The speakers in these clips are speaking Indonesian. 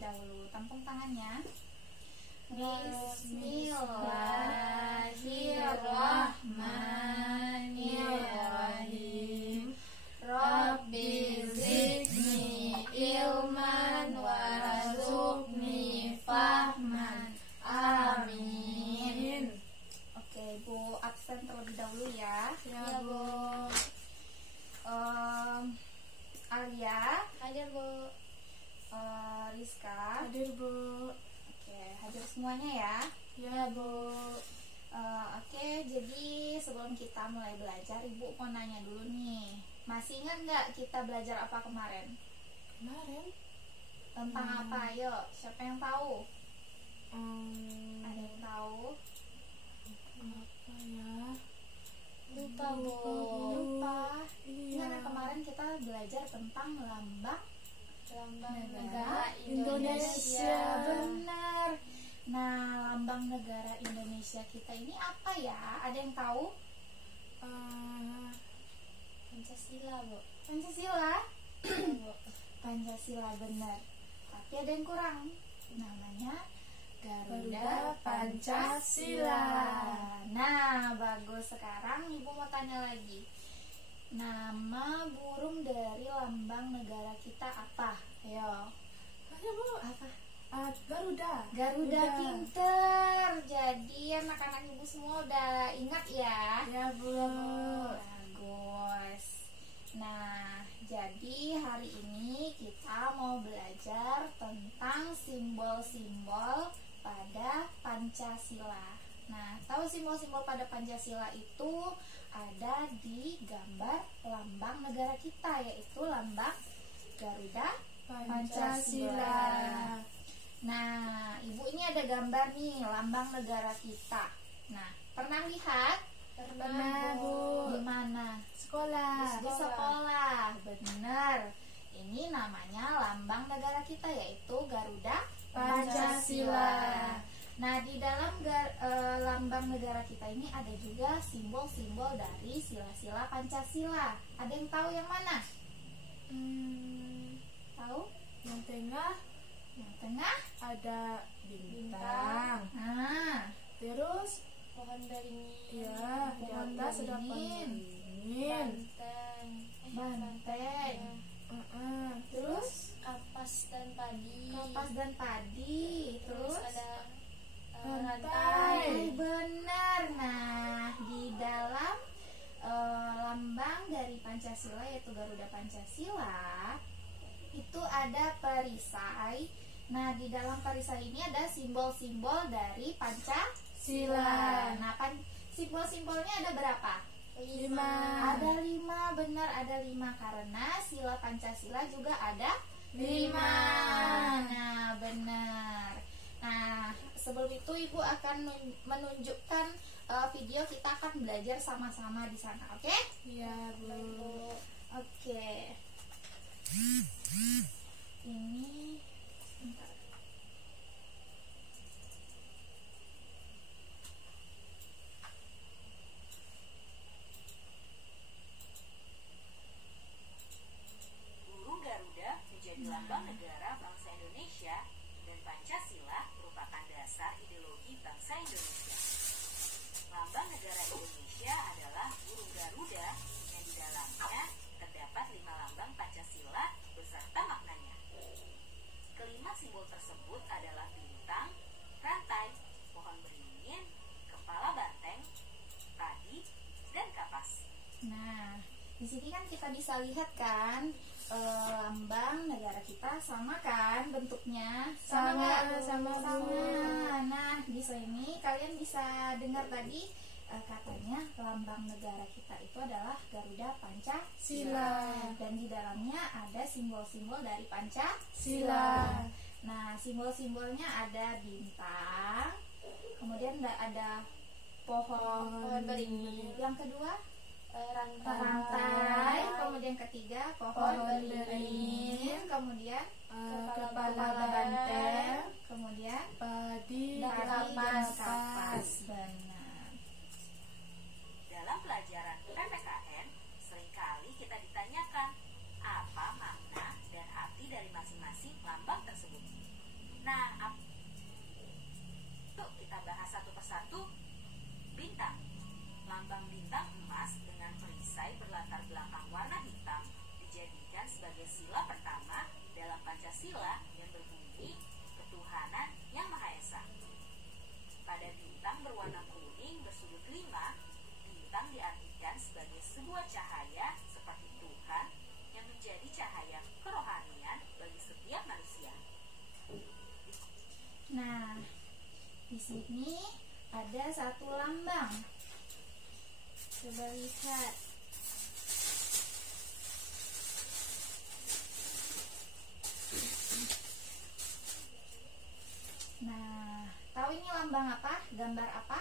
dahulu. Tampung tangannya. Bismillahirrahmanirrahim. Rabbi zidni ilman warzuqni fahman. Amin. Oke, Bu absen terlebih dahulu ya. Ya, Bu. Alia, Hadir, Bu. Rizka, Hadir, Bu. oke, hadir semuanya ya. Ya, Bu. Oke, jadi sebelum kita mulai belajar, Ibu mau nanya dulu nih. Masih ingat nggak kita belajar apa kemarin? Kemarin Tentang apa? Ayo, siapa yang tahu? Ada yang tahu? apa ya? Lupa, Bu. Lupa. Karena kemarin kita belajar tentang lambang Negara Indonesia. Benar. Nah, lambang negara Indonesia kita ini apa ya? Ada yang tahu? Pancasila, Bu. Pancasila. Bu. Pancasila benar. Tapi ada yang kurang. Namanya Garuda Pancasila. Nah, bagus. Sekarang Ibu mau tanya lagi. Nama burung dari lambang negara kita apa? Ayo. Ada, Bu. Apa? Garuda. Garuda, pinter. Jadi anak-anak Ibu semua udah ingat ya? Ya, Bu. Bagus. Nah, jadi hari ini kita mau belajar tentang simbol-simbol pada Pancasila. Nah, tahu simbol-simbol pada Pancasila itu ada di gambar lambang negara kita, yaitu lambang Garuda Pancasila. Nah, Ibu ini ada gambar nih lambang negara kita. Nah, pernah lihat? Pernah, Bu. Di mana? Sekolah. Di sekolah. Benar. Ini namanya lambang negara kita, yaitu Garuda Pancasila. Nah, di dalam lambang negara kita ini ada juga simbol-simbol dari sila-sila Pancasila. Ada yang tahu yang mana? Tahu? Yang tengah Yang tengah? ada bintang. Nah, Terus Pohon beringin. ya, di Pohon atas ada beringin. beringin. banteng. Terus Kapas dan padi. Kapas dan padi. Terus Terus ada rantai. Benar. Nah, di dalam lambang dari Pancasila, yaitu Garuda Pancasila, itu ada perisai. Nah, di dalam perisai ini ada simbol-simbol dari Pancasila. Nah, simbol-simbolnya ada berapa? 5. Ada 5, benar, ada 5 karena sila Pancasila juga ada 5. Nah, benar. Nah, sebelum itu Ibu akan menunjukkan video, kita akan belajar sama-sama di sana, oke? Iya, Bu. Oke. Ini sebentar. Burung Garuda menjadi lambang negara bangsa Indonesia dan Pancasila merupakan dasar ideologi bangsa Indonesia. Lambang negara Indonesia adalah burung Garuda yang di dalamnya terdapat 5 lambang Pancasila beserta maknanya. Kelima simbol tersebut adalah bintang, rantai, pohon beringin, kepala banteng, padi, dan kapas. Nah, di sini kan kita bisa lihat kan lambang negara kita sama kan bentuknya? Sama, nggak? sama, Bu. Nah, di sini kalian bisa dengar tadi katanya lambang negara kita itu adalah Garuda Pancasila. Dan di dalamnya ada simbol-simbol dari Pancasila. Nah, simbol-simbolnya ada bintang, kemudian ada pohon beringin. Yang kedua rantai, kemudian ketiga pohon beringin, kemudian Kepala banteng, kemudian padi, dan kapas. kapas. Benar. Dalam pelajaran PPKN, seringkali kita ditanyakan apa makna dan arti dari masing-masing lambang tersebut. Di sini ada satu lambang. Coba lihat. Nah, tahu ini lambang apa? Gambar apa?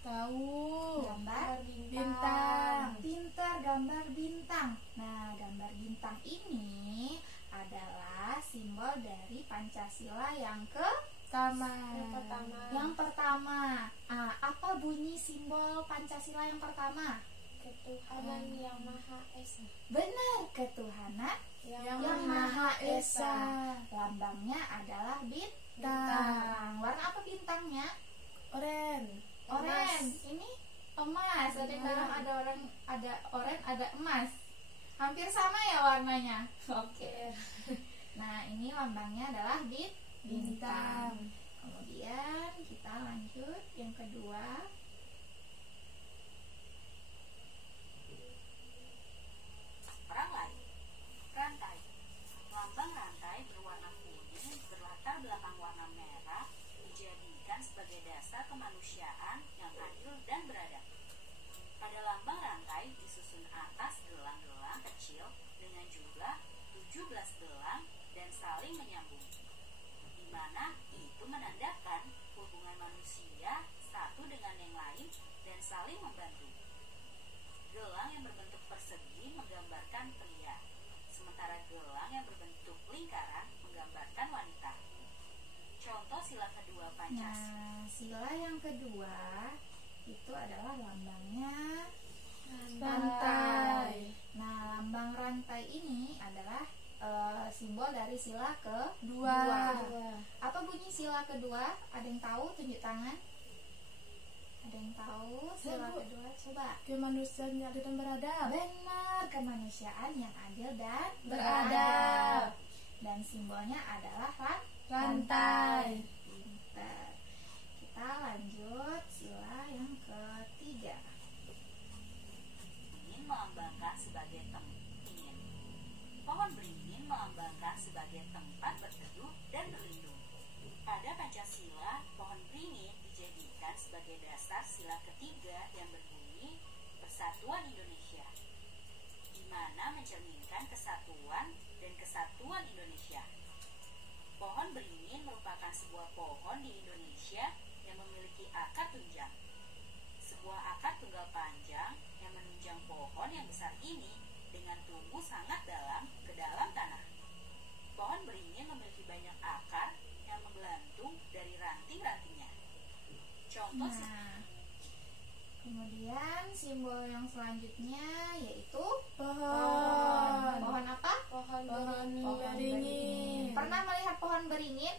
Tahu. Gambar Bintang. Pintar, gambar bintang. Nah, gambar bintang ini adalah simbol dari Pancasila yang Pertama. yang pertama. Apa bunyi simbol Pancasila yang pertama? Ketuhanan yang Maha Esa. Benar, ketuhanan Yang Maha Esa. Lambangnya adalah bintang. Bintang. Warna apa bintangnya? Oren. Oren. Ini emas. Ada yang bilang ada oren, ada emas. Hampir sama ya warnanya. Oke. Nah, ini lambangnya adalah bintang. Kemudian kita lanjut yang kedua. Perang lain. Rantai. Lambang rantai berwarna kuning berlatar belakang warna merah dijadikan sebagai dasar kemanusiaan yang adil dan beradab. Pada lambang rantai disusun atas gelang-gelang kecil dengan jumlah 17 gelang dan saling menyambung, di mana itu menandakan hubungan manusia satu dengan yang lain dan saling membantu. Gelang yang berbentuk persegi menggambarkan pria, sementara gelang yang berbentuk lingkaran menggambarkan wanita. Contoh sila kedua Pancasila. Nah, sila yang kedua itu adalah lambangnya Rantai. Nah, lambang rantai ini adalah simbol dari sila Dua. Apa bunyi sila kedua? Ada yang tahu? Tunjuk tangan. Ada yang tahu sila Bu. kedua? Coba. Kemanusiaan yang adil dan beradab. Benar, kemanusiaan yang adil dan Beradab. Dan simbolnya adalah Rantai. Pintar. Kita lanjut sila yang ketiga. Beringin melambangkan sebagai ingin. Pohon beringin melambangkan sebagai tempat berteduh dan berlindung. Pada Pancasila, pohon beringin dijadikan sebagai dasar sila ketiga yang berbunyi Persatuan Indonesia, di mana mencerminkan kesatuan dan kesatuan Indonesia. Pohon beringin merupakan sebuah pohon di Indonesia yang memiliki akar tunjang. Sebuah akar tunggal panjang yang menunjang pohon yang besar ini dengan tumbuh sangat dalam ke dalam tanah. Pohon beringin memiliki banyak akar yang menggelantung dari ranting-rantingnya. Contoh Nah, kemudian simbol yang selanjutnya yaitu Pohon. Pohon apa? Pohon Pohon beringin. beringin. Pernah melihat pohon beringin?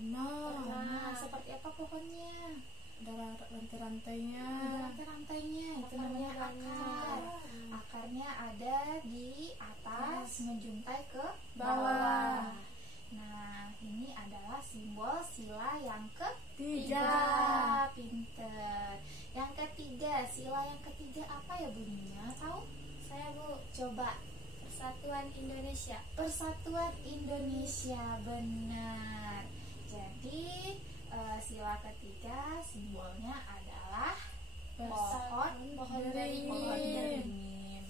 Benar. Nah, seperti apa pohonnya? Ada rantai-rantainya. Rantai-rantainya itu namanya akar. Akarnya ada di atas menjuntai ke Bawah. Nah, ini adalah simbol sila yang Tiga. Pinter. Yang ketiga, sila yang ketiga apa ya bunyinya? Tahu? Saya Bu, Coba. Persatuan Indonesia. Persatuan Indonesia, benar. Jadi sila ketiga simbolnya adalah pohon beringin. pohon beringin.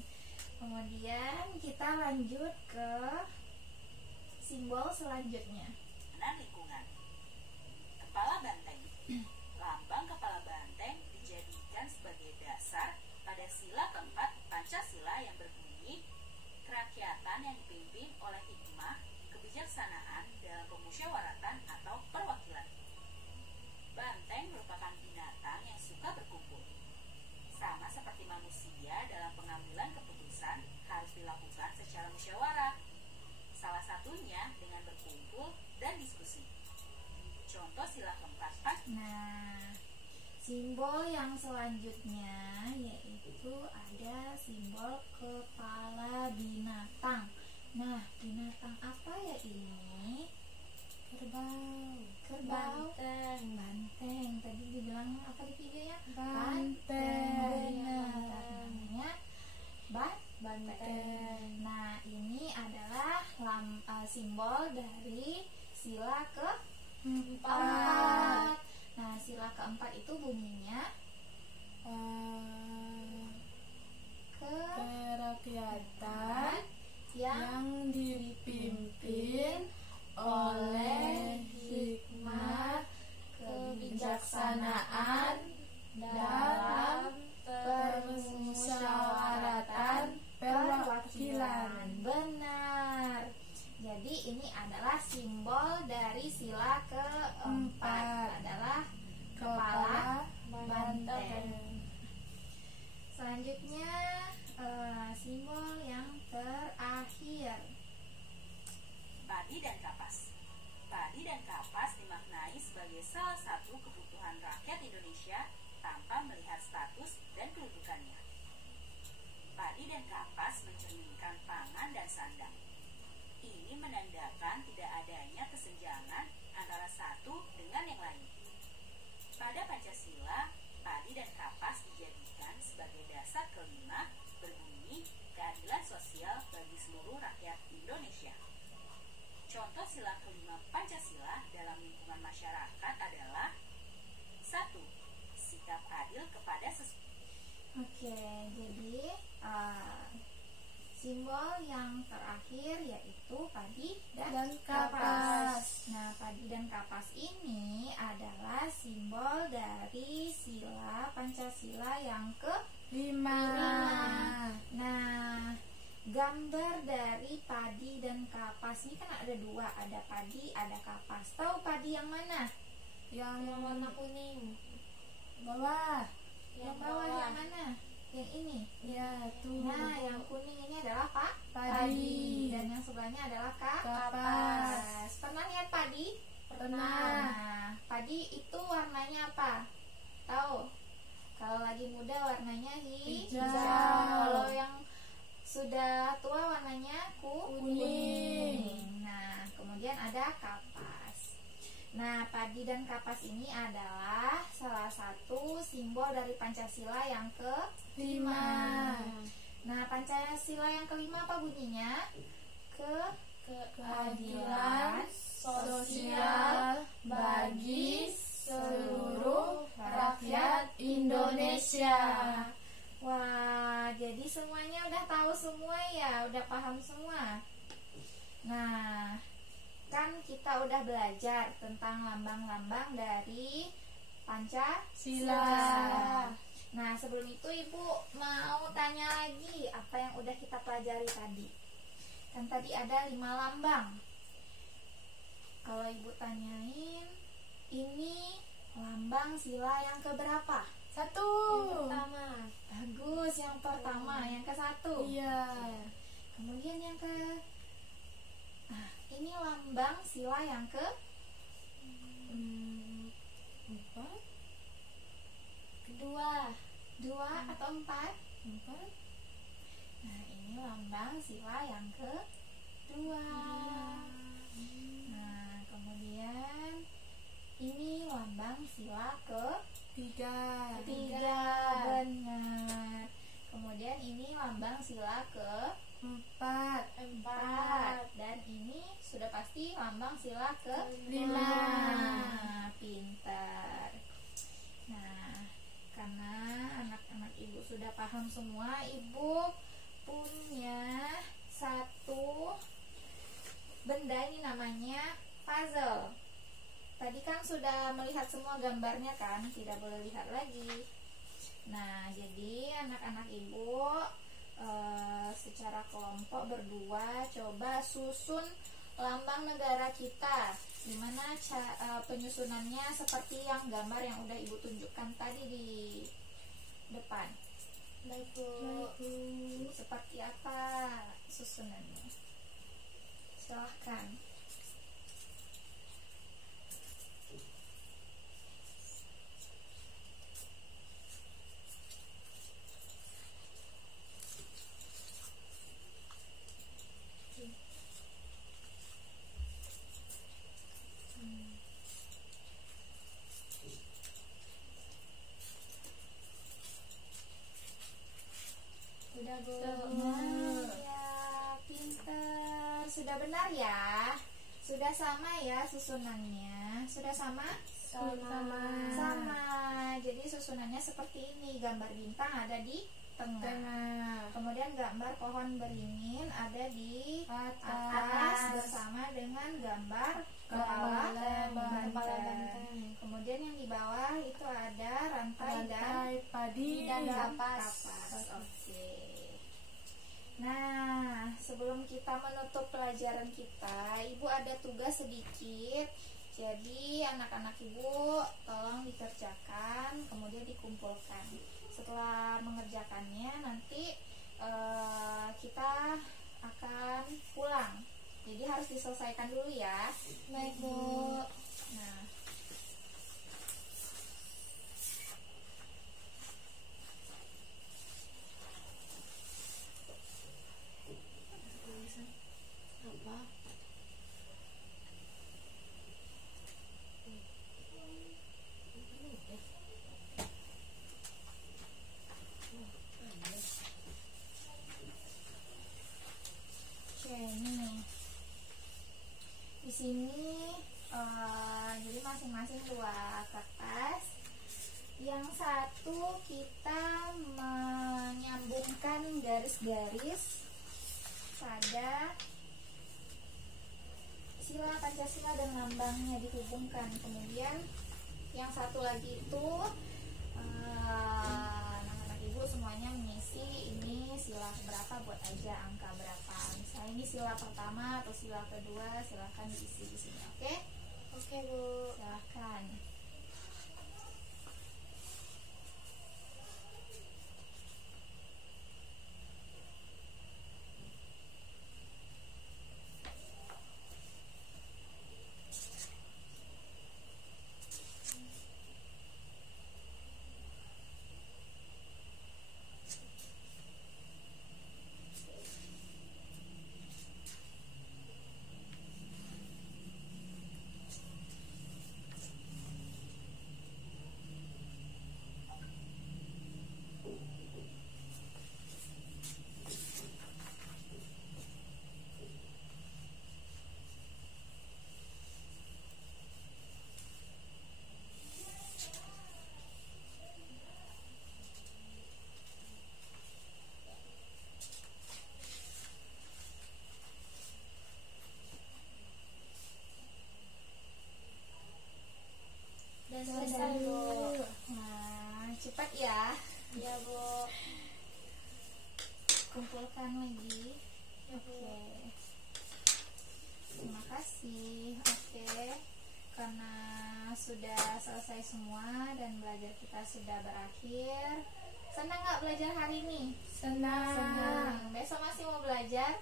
Kemudian kita lanjut ke simbol selanjutnya. Pertahanan lingkungan. Kepala banteng. Lambang kepala banteng dijadikan sebagai dasar pada sila keempat Pancasila yang berbunyi kerakyatan yang dipimpin oleh hikmah, kebijaksanaan dalam pemusyawaratan atau perwakilan. Banteng merupakan binatang yang suka berkumpul. Sama seperti manusia dalam pengambilan keputusan harus dilakukan secara musyawarah. Salah satunya dengan berkumpul dan diskusi. Contoh sila keempat Nah, simbol yang selanjutnya yaitu ada simbol kepala binatang. Nah, binatang apa ya ini? Kerbau. Kerbau. Banteng. Tadi dibilang apa di videonya? Banteng. Benar. Namanya banteng. Nah, ini adalah simbol dari sila keempat. Nah, sila keempat itu bunyinya kerakyatan yang yang dipimpin oleh hikmah kebijaksanaan dalam permusyawaratan perwakilan. Benar. Jadi ini adalah simbol dari sila keempat, adalah kepala banteng. Selanjutnya simbol yang terakhir. Padi dan kapas. Padi dan kapas dimaknai sebagai salah satu kebutuhan rakyat Indonesia tanpa melihat status dan kedudukannya. Padi dan kapas mencerminkan pangan dan sandang. Ini menandakan tidak adanya kesenjangan antara satu dengan yang lain. Pada Pancasila, padi dan kapas dijadikan sebagai dasar kelima berbunyi keadilan sosial bagi seluruh rakyat Indonesia. Contoh sila kelima Pancasila dalam lingkungan masyarakat adalah 1. Sikap adil kepada sesama. Oke, jadi simbol yang terakhir yaitu padi dan kapas. Nah, padi dan kapas ini adalah simbol dari sila Pancasila yang Lima. Nah, gambar dari padi dan kapas ini kan ada dua, ada padi, ada kapas. Tahu padi yang mana? Yang Yang warna kuning. bawah. Yang bawah yang mana? Yang ini. Ya, tuh. Nah, yang kuning ini adalah Padi. dan yang sebelahnya adalah Kapas. Pernah lihat padi? Pernah. Nah, padi itu warnanya apa? Tahu? Kalau lagi muda warnanya hijau. Hijau. Kalau yang sudah tua warnanya kuning. Nah, kemudian ada kapas. Nah, padi dan kapas ini adalah salah satu simbol dari Pancasila yang Lima. Nah, Pancasila yang kelima apa bunyinya? Keadilan sosial bagi seluruh rakyat Indonesia. Wah, jadi semuanya udah tahu semua ya, udah paham semua. Nah, kan kita udah belajar tentang lambang-lambang dari Pancasila. Nah, sebelum itu Ibu mau tanya lagi apa yang udah kita pelajari tadi. Kan tadi ada 5 lambang. Kalau Ibu tanyain, ini lambang sila yang keberapa? Satu. Pertama. Bagus, yang pertama, yang ke-1. Iya. Kemudian yang ini lambang sila yang ke Empat. Kedua. 2 atau 4? Empat. Nah, ini lambang sila yang ke-2. Nah, kemudian ini lambang sila Tiga. ketiga. Benar. Kemudian ini lambang sila Empat. keempat. Dan ini sudah pasti lambang sila Lima. Pintar. Nah, karena anak-anak Ibu sudah paham semua, Ibu punya satu benda, ini namanya puzzle. Tadi kan sudah melihat semua gambarnya kan, tidak boleh lihat lagi. Nah, jadi anak-anak Ibu secara kelompok berdua coba susun lambang negara kita. Gimana penyusunannya seperti yang gambar yang udah Ibu tunjukkan tadi di depan. Baik, Bu. Seperti apa susunannya? Silahkan. Udah, Bu. Nah, ya, pintar. Sudah benar ya? Sudah sama ya susunannya? Sudah sama? Sama. Jadi susunannya seperti ini. Gambar bintang ada di tengah. Kemudian gambar pohon beringin ada di atas bersama dengan gambar kepala banteng. Kemudian yang di bawah itu ada rantai dan padi dan kapas. Oke. Nah, sebelum kita menutup pelajaran kita, Ibu ada tugas sedikit. Jadi anak-anak Ibu tolong dikerjakan, kemudian dikumpulkan. Setelah mengerjakannya nanti kita akan pulang. Jadi harus diselesaikan dulu ya. Baik, Bu. Nah, Apa? oke ini nih. Di sini jadi masing-masing 2 kertas. Yang satu kita menyambungkan garis-garis pada sila Pancasila dan lambangnya dihubungkan. Kemudian yang satu lagi itu anak-anak Ibu semuanya mengisi ini sila berapa, buat aja angka berapa. Misalnya ini sila pertama atau sila kedua, silahkan diisi di sini. Oke? Oke, Bu. Silahkan. Dan selesai, Bu. Nah, cepat ya. Ya, Bu. Kumpulkan lagi. Oke. Terima kasih. Oke. Karena sudah selesai semua dan belajar kita sudah berakhir. Senang nggak belajar hari ini? Senang. Besok masih mau belajar?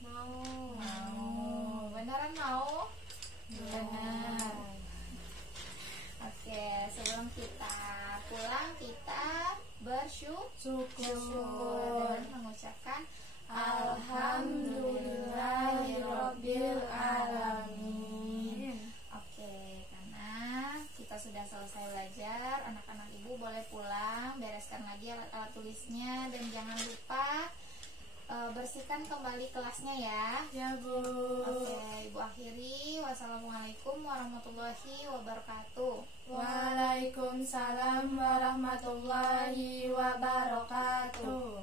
Mau. Mau. Beneran mau? Benar. Oke, sebelum kita pulang kita bersyukur dengan mengucapkan Alhamdulillahirabbil alamin. Oke, karena kita sudah selesai belajar, anak-anak Ibu boleh pulang, bereskan lagi alat tulisnya dan jangan lupa bersihkan kembali kelasnya ya. Ya, Bu. Oke, Ibu akhiri. Wassalamualaikum warahmatullahi wabarakatuh. Waalaikumsalam warahmatullahi wabarakatuh.